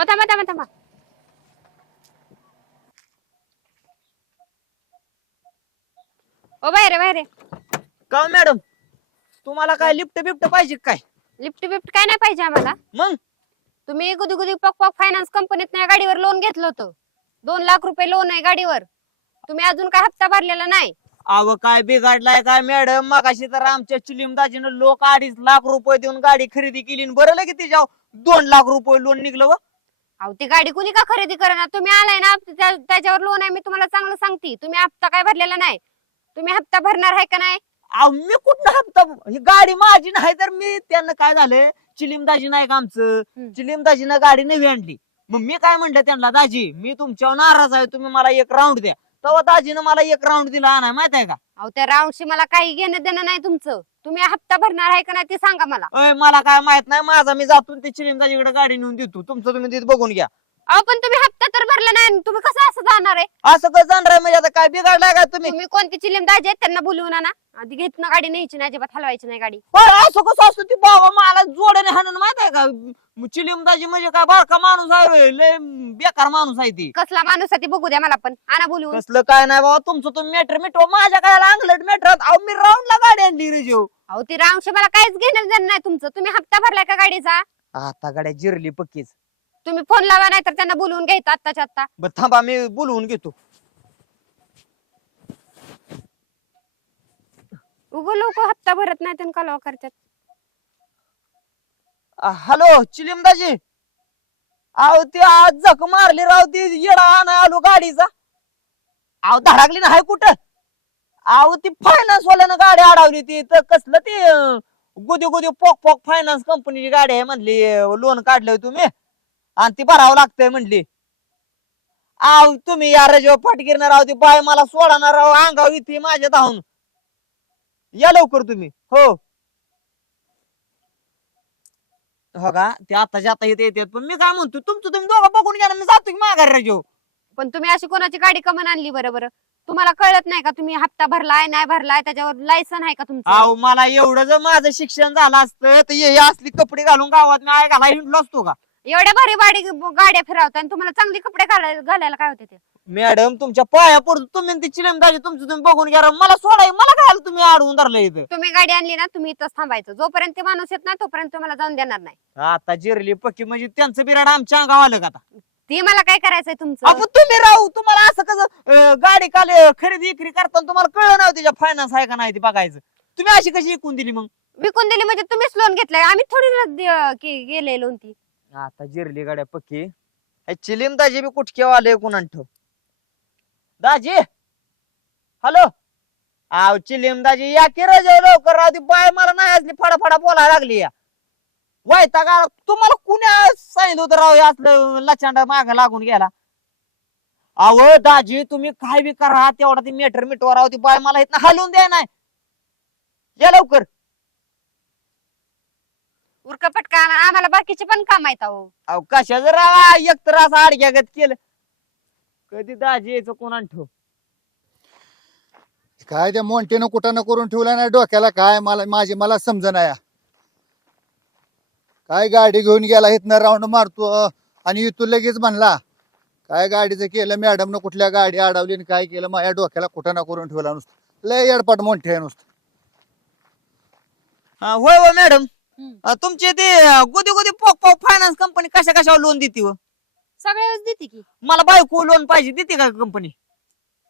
हो थांबा थांबा थांबा. ओ बाहेर बाहेर. का मॅडम? तुम्हाला काय लिफ्ट बिफ्ट पाहिजे काय? लिफ्ट बिफ्ट काय नाही पाहिजे आम्हाला. मग? तुम्ही गुदी गुदी पॉक पॉक फायनान्स कंपनीत या गाडीवर लोन घेतलं होतं. दोन लाख रुपये लोन आहे गाडीवर. तुम्ही अजून काय हप्ता भरलेला नाही. अव काय बिघडलाय काय मॅडम? मगाशी तर आमच्या चिलीम दाजीनं लोक अडीच लाख रुपये देऊन गाडी खरेदी केली आणि बरं की तिच्या दोन लाख रुपये लोन निघलं व. अहो ती गाडी कुणी का खरेदी करणार? तुम्ही आलाय ना त्या- त्याच्यावर लोन आहे मी तुम्हाला चांगलं सांगते. तुम्ही हप्ता काय भरलेला नाही. तुम्ही हप्ता भरणार आहे का नाही? अहो मी कुठं हप्ता ही गाडी माझी नाही तर मी त्यांना काय झालं चिलीम दाजी नाही का आमचं? हम्म. चिलीम दाजीनं गाडी नवी आणली. मग मी काय म्हणलं त्यांना दाजी मी तुमच्यावर नाराज आहे तुम्ही मला एक राऊंड द्या. तेव्हा दाजीनं मला एक राऊंड दिला नाही माहीत आहे का? अहो त्या राऊंडशी मला काही घेणं देणं नाही तुमचं. तुम्ही हप्ता भरणार आहे का नाही ते सांगा मला. अय मला काय माहीत नाही. माझा मी जातो आणि ते चिलीम दाजीकडे गाडी नेऊन देतो. तुमचं तुम्ही तिथे बघून घ्या. अहो पण तुम्ही हप्ता तर भरला नाही. आणि तुम्ही कसं असं जाणार आहे? असं कसं जाणार आहे? म्हणजे आता काय बिघडलाय का तुम्ही? तुम्ही कोणती चिलीम दाजे आहेत त्यांना बोलवून आणा. आधी घेत ना गाडी न्यायची नाही अजिबात हलवायची नाही गाडी. असं कसं असतं? ती बाबा मला जोड्याने हाणून माहीत आहे का? चिलीम दाजी म्हणजे काय? बारका माणूस आहे होय, लय बेकार माणूस आहे ती. कसला माणूस आहे ते बघू द्या मला पण. आणा बोलवून. कसलं काय नाही बाबा तुमचं तुम्ही मेटर मिटवा. माझ्या काय अंगलट मेटर अहो मी राऊंडला गाडी आणली रे जीव. अहो ती राऊंडशी मला काहीच घेणं देणं नाही तुमचं. तुम्ही हप्ता भरलाय का गाडीचा? आता गाड्या जिरली पक्कीच. तुम्ही फोन लावा नाही तर त्यांना बोलवून घ्यायचं आत्ताच्या आत्ता. बर थांबा मी बोलवून घेतो. उगं लोक हप्ता भरत नाही त्यांना कलवा करतात. अ, हॅलो चिलीम दाजी अहो ती आज जख मारली राव ती येडा आणा आलो गाडीचा. अहो धडकली ना हाय कुठं? अहो ती फायनान्स वाल्यानं गाडी अडवली ती तर कसलं ती गुदी गुदी पोक पोक फायनान्स कंपनीची गाडी आहे म्हणली. लोन काढलंय तुम्ही. आणि ती भरावं लागतंय म्हणली. अहो तुम्ही या रजेवर फाटगिरणार आहो ती बाय मला सोडणार राव अंगाव इथे माझ्या धावून. या लवकर तुम्ही. हो. हो का? ते आताच्या आता इथे येते. पण मी काय म्हणतो तुमचं तुम्ही दोघं बघून घ्या ना. मी जातो की माघारी राजो पण तुम्ही अशी कोणाची गाडी कमन आणली बरं बरं? तुम्हाला कळत नाही का तुम्ही हप्ता भरलाय नाही भरलाय त्याच्यावर लायसन आहे का तुमचं? अहो मला एवढं जर माझं शिक्षण झालं असतं तर हे असली कपडे घालून गावात मी घाला हिंडलो असतो का? एवढ्या भारी गाडी गाड्या फिरवता आणि तुम्हाला चांगले कपडे घालायला घालायला काय होते ते? मॅडम तुमच्या पाया पडतो तुम्ही आणि ती चिलमदारी तुमचं तुम्ही बघून घ्या. राव. मला सोडाय मला काय आलं तुम्ही अडवून धरलं इथं? तुम्ही गाडी आणली ना तुम्ही इथंच थांबायचं. जोपर्यंत ते माणूस येत ना तोपर्यंत तुम्हाला जाऊन देणार नाही. आता जिरली पक्की म्हणजे त्यांचं बिराड आमच्या अंगावर आलं का आता? ते मला काय करायचंय तुमचं? आपण तुम्ही राहू तुम्हाला असं कसं अं, गाडी काल अं, खरेदी विक्री करताना तुम्हाला कळलं नाही तिच्या फायनान्स आहे का नाही ते बघायचं. तुम्ही अशी कशी विकून दिली मग? विकून दिली म्हणजे तुम्हीच लोन घेतलंय. आम्ही थोडी ना दे- की- गेले लोन ती आता जिरली गाड्या पक्की. चिलीम दाजी बी कुठके आले कुणान ठेव दाजी! हॅलो! आव चिलीम दाजी या की रे जेव लवकर राहू ती बाय मला नाही असली फडाफडा बोलायला लागली या. वायता का तुम्हाला कुणी सांगितलं होतं राव हे असलं लचांड माग लागून गेला? अव दाजी तुम्ही काय बी करा तेवढा ती मीटर मिटवा राव ती बाय मला इथं हलवून द्या नाही. या लवकर. उरका पटका आम्हाला बाकीचे पण काम आहेत अहो. अहो कशा जर एक तर असं आडक्यागत केलं. कधी दाजी यायचं कोणाला ठेव काय त्या मोंटेनं कुठं न करून ठेवला नाही डोक्याला? काय? मला माझी मला समजना या काय गाडी घेऊन गेला इथनं राऊंड मारतो. आणि इथून लगेच म्हणला काय गाडीचं केलं मॅडमनं कुठल्या गाडी अडवली आणि काय केलं? माझ्या डोक्याला कुठं ना करून ठेवला नुसतं. लय येडपट मोठे नुसतं. हा, होय होय मॅडम तुमचे ते गोदी गोदी पोक पोक फायनान्स कंपनी कशा कशावर लोन देते व? सगळ्याच देते की. मला बायको लोन पाहिजे देते का कंपनी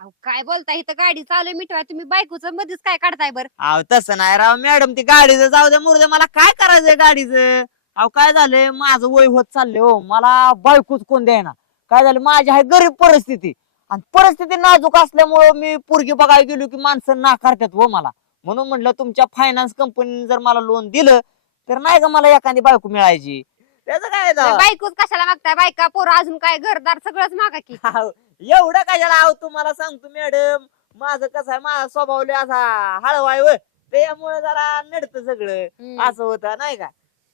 अहो काय बोलताय? इथं गाडी चालू आहे मिठवाय तुम्ही बायकोच मध्येच काय काढताय बर? अहो तसं नाही राव मॅडम ती गाडीचं जाऊ द्या मुर्दे मला काय करायचंय गाडीचं? अहो काय झालंय? माझं वय होत चाललंय हो. मला बायकोच कोण द्यायना काय झालं? माझी आहे गरीब परिस्थिती. आणि परिस्थिती नाजूक असल्यामुळं मी पोरगी बघायला गेलो की माणसं नाकारतात हो मला. म्हणून म्हटलं तुमच्या फायनान्स कंपनीने जर मला लोन दिलं तर नाही का मला एखादी बायको मिळायची? त्याचं काय झालं? बायकोच कशाला मागताय? बायका पोरं अजून काय घरदार सगळंच मागा की. एवढं कशाला? आहो तुम्हाला सांगतो मॅडम माझं कसं आहे माझा स्वभाव लय असा हळवाय व त्यामुळे जरा नडत सगळं. हम्म. असं होतं नाही का?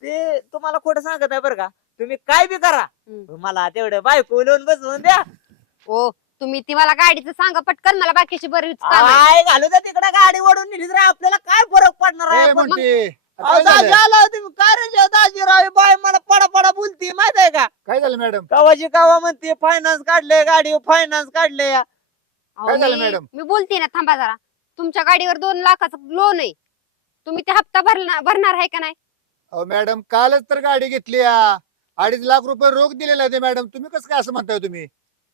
ते तुम्हाला खोटं सांगत आहे बरं का. तुम्ही काय बी करा. हम्म. मला तेवढं बायको लोन बसवून द्या. ओ तुम्ही ती मला गाडीचं सांगा पटकन मला बाकीची बरीच काम आहे. काय घालू द्या तिकडे गाडी ओढून नेली तर आपल्याला काय फरक पडणार आहे ए आपण- म्हणते अहो, काय दाजी झालं आला तुम्ही काय रे जे दाजी राव बाय मला पडा पडा बोलती माहीत आहे का? काय झालं मॅडम? कवाची कवा म्हणते फायनान्स काढले गाडी फायनान्स काढले अहो, काय झालं, मी- मॅडम? मी बोलते ना थांबा जरा. तुमच्या गाडीवर दोन लाखाचं लोन आहे. तुम्ही ते हप्ता भरणार भरणार आहे का नाही? अहो मॅडम कालच तर गाडी घेतली आ. अडीच लाख रुपये रोख दिलेला आहे ते मॅडम तुम्ही कसं काय असं म्हणताय तुम्ही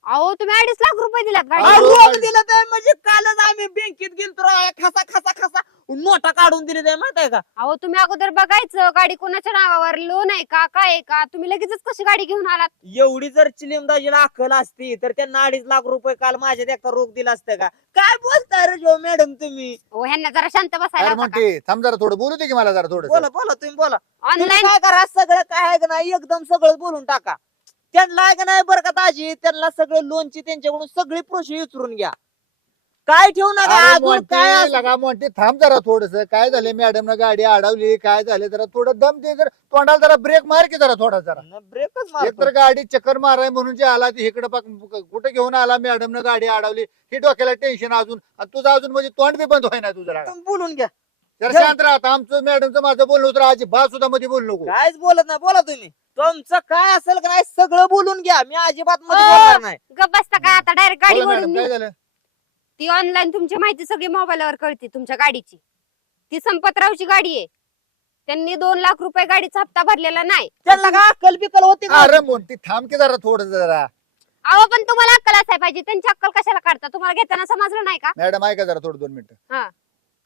अहो तुम्ही अडीच लाख रुपये दिलात गाडी रोख गाडी- दिलं ते म्हणजे कालच आम्ही बँकेत गेलतो राव, खसा खसा खसा. नोटा काढून दिले ते माहीत आहे का? अहो तुम्ही अगोदर बघायचं गाडी कोणाच्या नावावर? लोन आहे का? काय आहे का? तुम्ही लगेचच कशी गाडी घेऊन आलात? एवढी जर चिलिमदाजीला अक्कल असती तर त्यांना अडीच लाख रुपये काल माझ्या देखता रोख दिला असतं का? काय बोलताय रे जो मॅडम तुम्ही? अहो, ह्यांना जरा शांत अरे बसायला म्हणते थांब जरा थोडं. बोलू दे की मला जरा थोडं बोला बोला तुम्ही बोला. तुम्ही ऑनलाईन काय करा? सगळं काय आहे का नाही? एकदम सगळं बोलून टाका. त्यांना का नाही बरं का ताजी? त्यांना सगळं लोनची त्यांच्याकडून सगळी प्रोसेस विचारून घ्या. काय ठेवू नका? अजून काय असं- लगा म्हणते थांब जरा थोडस. काय झालं मॅडम न गाडी अडवली. काय झालं जरा थोडं दम दे जर. तोंडाला जरा ब्रेक मार की जरा थोडा जरा. न, ब्रेकच एक मारतो. तर गाडी चक्कर माराय म्हणून जे आला ते इकडे कुठे घेऊन आला मॅडम न गाडी अडवली. ही डोक्याला टेन्शन अजून. आणि तुझं अजून म्हणजे तोंड बी बंद व्हायना तुझं जरा तुम्ही बोलून घ्या. शांत राहता आमचं मॅडमचं माझं बोलणं होतं. अजिबात सुद्धा मध्ये बोलू नको. कायच बोलत नाही. बोला तुम्ही. तुमचं काय असेल का नाही सगळं बोलून घ्या. मी अजिबात मध्ये अ, बोलणार नाही. गप बसता काय आता? डायरेक्ट बोला मॅडम झालं? ती ऑनलाईन तुमची माहिती सगळी मोबाईलवर कळते तुमच्या गाडीची. ती संपतरावची गाडी आहे. त्यांनी दोन लाख रुपये गाडीचा हप्ता भरलेला नाही. त्यांना अक्कल बिकल होती का? अरे म्हणते थांब की जरा थोडं जरा. अहो पण तुम्हाला अक्कल असाय पाहिजे. त्यांची अक्कल कशाला काढता? तुम्हाला घेताना समजलं नाही का? मॅडम ऐका जरा थोडं दोन मिनिटं. हा.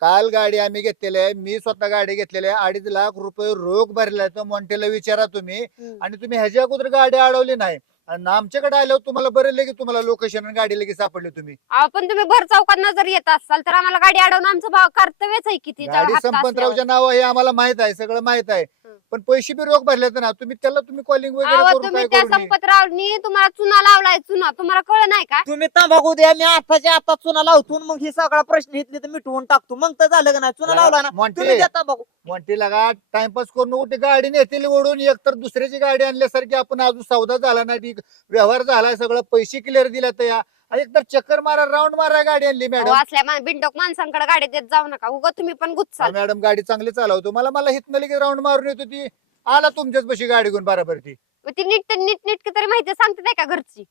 काल गाडी आम्ही घेतलेली आहे मी स्वतः गाडी घेतलेली आहे अडीच लाख रुपये रोख भरला आहे तो मॉन्टेला विचारा तुम्ही. आणि तुम्ही ह्याच्या अगोदर गाडी अडवली नाही. आणि आमच्याकडे आल्यावर तुम्हाला बरं लगेच तुम्हाला लोकेशन आणि गाडी लगेच सापडली तुम्ही. अहो पण तुम्ही भर चौकात जर येत असाल तर आम्हाला गाडी अडवणं आमचं भाव कर्तव्यच आहे किती गाडी संपतरावच्या नाव हे आम्हाला माहीत आहे सगळं माहीत आहे. पण पैसे बी रोख भरले ना तुम्ही त्याला तुम्ही कॉलिंग वगैरे अहो तुम्ही त्या. संपतरावनी तुम्हाला चुना लावलाय चुना. तुम्हाला कळ नाही का? तुम्ही तंबाखू द्या मी आताच्या आता चुना लावतो मग ही सगळा प्रश्न इथले तर मिटवून टाकतो. मग तर झालं का नाही? चुना लावला ना मॉन्टे तुम्ही द्या तंबाखू. म्हणते लगा टाइमपास करून नको, ती गाडी नेतील ओढून एक तर दुसऱ्याची गाडी आणल्यासारखी आपण अजून सौदा झाला नाही व्यवहार झाला सगळं पैसे क्लिअर दिला तर या. आणि एक तर चक्कर मारा राऊंड मारा गाडी आणली मॅडम असल्या मा- बिनडोक माणसांकडे गाडी देत जाऊ नका. उगा तुम्ही पण गुच्छाल मॅडम गाडी चांगली चालवतो. मला मला हितनं लगेच राऊंड मारून येतो. ती आला तुमच्याच पशी गाडी घेऊन बरोबर ती ती नीट नीट नीट तरी माहिती सांगते नाही का घरची?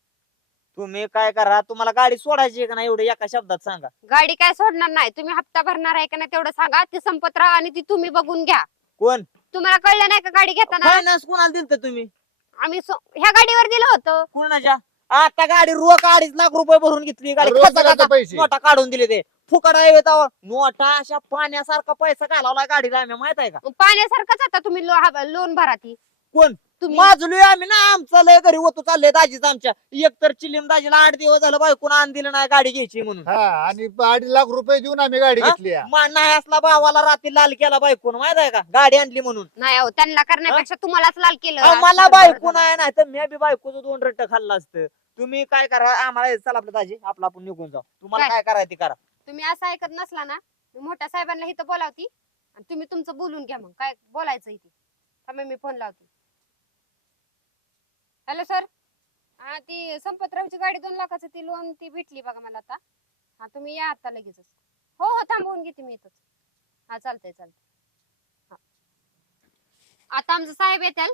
तुम्ही काय करा? तुम्हाला गाडी सोडायची का नाही एवढं एका शब्दात सांगा. गाडी काय सोडणार नाही. तुम्ही हप्ता भरणार आहे का नाही तेवढं सांगा. ती संपतराव आणि ती तुम्ही बघून घ्या. कोण? तुम्हाला कळलं नाही का गाडी घेताना? फायनान्स कोणाला दिलत तुम्ही? आम्ही सो- ह्या गाडीवर दिलं होतं. कोणाच्या? आता गाडी रोख अडीच लाख रुपये भरून घेतली. गाडी रोख पैसे. नोटा काढून दिले ते. फुकट आहे तेव्हा. नोटा अशा पाण्यासारखा पैसा घालावला गाडीला आम्ही माहीत आहे का? मग पाण्यासारखंच आता तुम्ही लो- लोन भरा ती. कोण? माजलोय आम्ही ना आमचं लय घरी होतो चाललंय दाजीच आमच्या. एक तर चिलीम दाजीला आठ दिवस झालं बायकोनं आण दिलं नाही गाडी घ्यायची म्हणून. हा आणि अडीच लाख रुपये देऊन आम्ही गाडी हा? घेतली आहे. मा- नाही असला भावाला रात्री लाल केला बायकोन माहीत आहे का? गाडी आणली म्हणून. नाही अहो त्यांना करण्यापेक्षा तुम्हालाच लाल केलं. अहो, मला बायको झालं. नाही नाही तर मी बी बायकोचं दोन रट्ट खाल्लं असतं. तुम्ही काय करा आम्हाला चला आपलं दाजी आपलं आपण निघून जाऊ. तुम्हाला काय? काय करायचं ते करा. तुम्ही असं ऐकत नसला ना मी मोठ्या साहेबांना इथं बोलावती आणि तुम्ही तुमचं बोलून घ्या मग. काय बोलायचं इथे? थांबा मी फोन लावते. Hello sir. हा ती संपतरावची गाडी दोन लाखाचं ती लोन ती भेटली बघा मला आता. हा तुम्ही या आता लगेचच. हो हो थांबवून घेते मी इथंच. हा चालतंय चालतंय. हा. आता आमचं साहेब येतील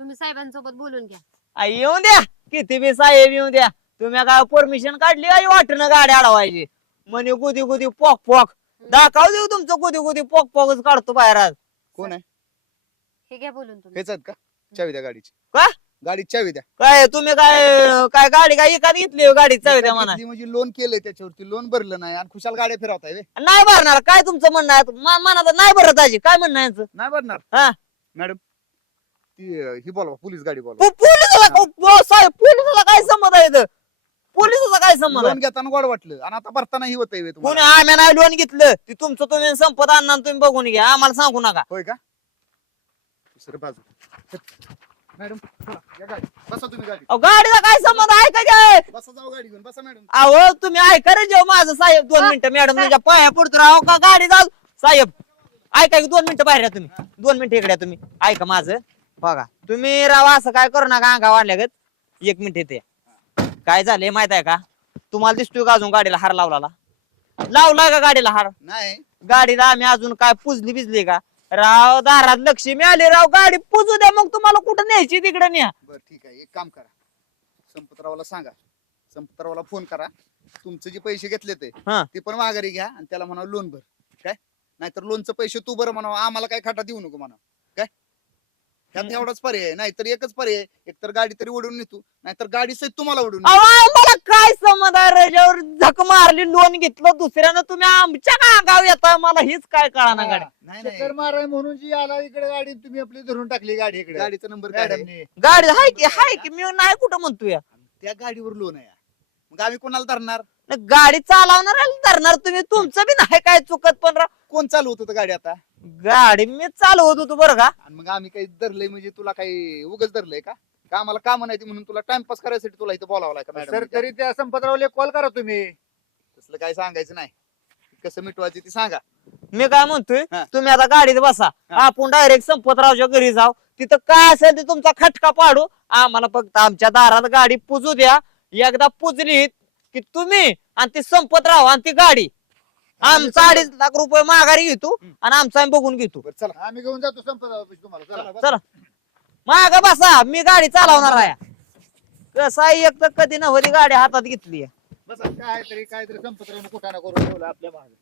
तुम्ही साहेबांसोबत बोलून घ्या. आ, येऊन द्या. किती बी साहेब येऊन द्या. तुम्ही काय परमिशन काढली आई वाटणं गाडी अडवायची? म्हणे गुदी गुदी पोक पोक. दाखव देऊ तुमचं गुदी गुदी पोक पोकच काढतो बाहेर आज. कोण आहे? हे घ्या बोलून तुम्ही. हेच आहेत का? चावी द्या गाडीची. का? गाडीची चावी द्या. काय तुम्ही काय काय गाडी काय एखादी घेतली गाडी चावी द्या म्हणा. घेतली म्हणजे लोन केलंय त्याच्यावरती लोन भरलं नाही आणि खुशाल गाड्या फिरवताय. नाही भरणार काय तुमचं म्हणणं आहे? मा- नाही भरत आजी काय म्हणणं आहे यांचं? नाही भरणार. हा. मॅडम ती अं, ही बोलवा पोलीस गाडी बोलवा. पो- पोलिसाला का- पो- साहेब पोलिसाला काय संमत आहे इथं? पोलिसाचा काय आहे? लोन घेताना गोड वाटलं आणि आता भरताना ही होतंय व्हय कोणी तुम्हाला आम्ही नाही लोन घेतलं ती तुमचं तुम्ही संपत आणणार तुम्ही बघून घ्या आम्हाला सांगू नका. होय का? दुसरं बाजू. मॅडम चला, या गाडी बसा तुम्ही गाडी अहो, गाडीचा काय संबंध आहे का काय बसा जाऊ गाडी घेऊन बसा मॅडम. अहो तुम्ही ऐका रे जेव्हा माझं साहेब दोन मिनिटं मॅडम तुमच्या पाया पडतो राव का गाडी जाऊ? साहेब ऐका की दोन मिनिटं बाहेर या तुम्ही. दोन मिनिटं इकडे या तुम्ही. ऐका माझं. बघा तुम्ही राव असं काय करू नका अंगा वाढल्यागत एक मिनिट येते काय झालंय माहीत आहे का? तुम्हाला दिसतोय का अजून गाडीला हार लावला लावलाय का गाडीला हार? नाही. गाडीला आम्ही अजून काय पुजली बिजली का? राव दारात लक्ष्मी आली राव गाडी पुजू द्या मग तुम्हाला कुठं न्यायची तिकडे न्या. बर ठीक आहे. एक काम करा. संपतरावला सांगा. संपतरावला फोन करा. तुमचे जे पैसे घेतले ते हा. ते पण माघारी घ्या आणि त्याला म्हणा लोन भर. काय? नाहीतर लोनचं पैसे तू बरं म्हणावं. आम्हाला काय खाटा देऊ नको म्हणा त्यात. एवढाच पर्याय आहे. नाहीतर एकच पर्याय आहे. एकतर गाडी तरी ओढून नेतो. नाहीतर गाडी सहित तुम्हाला ओढून अहो, आम्हाला काय समज आहे? रजेवर झक मारली लोन घेतलं दुसऱ्यानं तुम्ही आमच्या का गाव येता? मला हीच काय कळना गाडी. नाही चक्कर नाही. माराय म्हणून जी आला इकडे गाडी तुम्ही आपली धरून टाकली गाडी इकडे. गाडीचा नंबर काय आहे? मॅडमनी. गाडी हाय की हाय की मी नाही कुठं म्हणतोय? त्या गाडीवर लोन आहे. मग आम्ही कोणाला धरणार? गाडी चालवणार धरणार तुम्ही? तुमचं बी नाही काय चुकत पण राव. कोण चालवत होतं गाडी आता? गाडी मी चालवत होतो बरं का. आणि मग आम्ही काही धरलंय म्हणजे तुला काही उगच धरलंय का? का आम्हाला काम नाही म्हणून तुला टाइमपास करायसाठी तुला इथं बोलावं लागतं सर मॅडम तरी त्या संपतरावला कॉल करा तुम्ही. तसलं काय सांगायचं नाही. कसं मिटवायचं ते सांगा. मी काय म्हणतोय हा. तुम्ही आता गाडीत बसा. हा. आपण डायरेक्ट संपतरावच्या घरी जाऊ. तिथं काय असेल ते तुमचा खटका पाडू. आम्हाला फक्त आमच्या दारात गाडी पुजू द्या. एकदा पुजली की तुम्ही आणि ती संपतराव आणि ती गाडी. आमचा अडीच लाख रुपये माघारी घेतो आणि आमचा आम्ही बघून घेतो. बरं चला. आम्ही घेऊन जातो संपतराव तुम्हाला. चला. चला, चला. माग बसा. मी गाडी चालवणार आहे. कसं एक तर कधी नव्हती गाडी हातात घेतली बस. काहीतरी काहीतरी संपतराव कुठं ना करून ठेवलं आपल्या मागे.